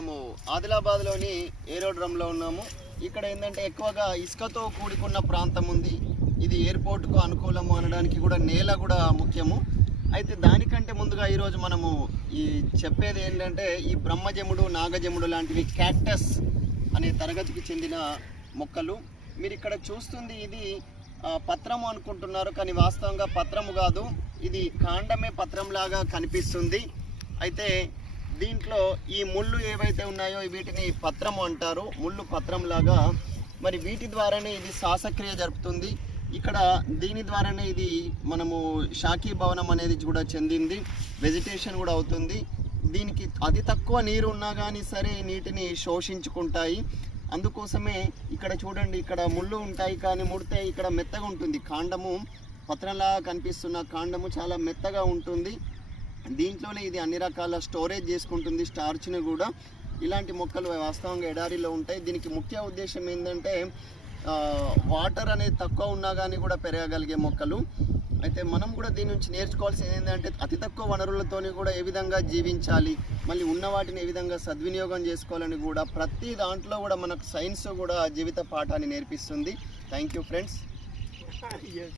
మనము ఆదిలాబాద్లోని ఏరోడ్రంలో ఉన్నాము. ఇక్కడ ఏంటంటే ఎక్కువగా ఇసుకతో కూడుకున్న ప్రాంతం ఉంది. ఇది ఎయిర్పోర్ట్కు అనుకూలము అనడానికి కూడా నేల కూడా ముఖ్యము. అయితే దానికంటే ముందుగా ఈరోజు మనము ఈ చెప్పేది ఏంటంటే ఈ బ్రహ్మజముడు నాగజముడు లాంటివి క్యాక్టస్ అనే తరగతికి చెందిన మొక్కలు. మీరు ఇక్కడ చూస్తుంది ఇది పత్రము అనుకుంటున్నారు కానీ వాస్తవంగా పత్రము కాదు. ఇది కాండమే పత్రంలాగా కనిపిస్తుంది. అయితే దీంట్లో ఈ ముళ్ళు ఏవైతే ఉన్నాయో వీటిని పత్రము అంటారు. ముళ్ళు పత్రం లాగా మరి వీటి ద్వారానే ఇది శ్వాసక్రియ జరుపుతుంది. ఇక్కడ దీని ద్వారానే ఇది మనము షాకీ భవనం అనేది కూడా చెందింది. వెజిటేషన్ కూడా అవుతుంది. దీనికి అతి తక్కువ నీరు ఉన్నా కానీ సరే నీటిని శోషించుకుంటాయి. అందుకోసమే ఇక్కడ చూడండి ఇక్కడ ముళ్ళు ఉంటాయి కానీ ముడితే ఇక్కడ మెత్తగా ఉంటుంది. కాండము పత్రంలా కనిపిస్తున్న కాండము చాలా మెత్తగా ఉంటుంది. దీంట్లోనే ఇది అన్ని రకాల స్టోరేజ్ చేసుకుంటుంది స్టార్చ్ని కూడా. ఇలాంటి మొక్కలు వాస్తవంగా ఎడారిలో ఉంటాయి. దీనికి ముఖ్య ఉద్దేశం ఏంటంటే వాటర్ అనేది తక్కువ ఉన్నా కానీ కూడా పెరగగలిగే మొక్కలు. అయితే మనం కూడా దీని నుంచి నేర్చుకోవాల్సింది ఏంటంటే అతి తక్కువ వనరులతోని కూడా ఏ విధంగా జీవించాలి మళ్ళీ ఉన్న వాటిని ఏ విధంగా సద్వినియోగం చేసుకోవాలని కూడా ప్రతి దాంట్లో కూడా మనకు సైన్స్ కూడా జీవిత పాఠాన్ని నేర్పిస్తుంది. Thank you friends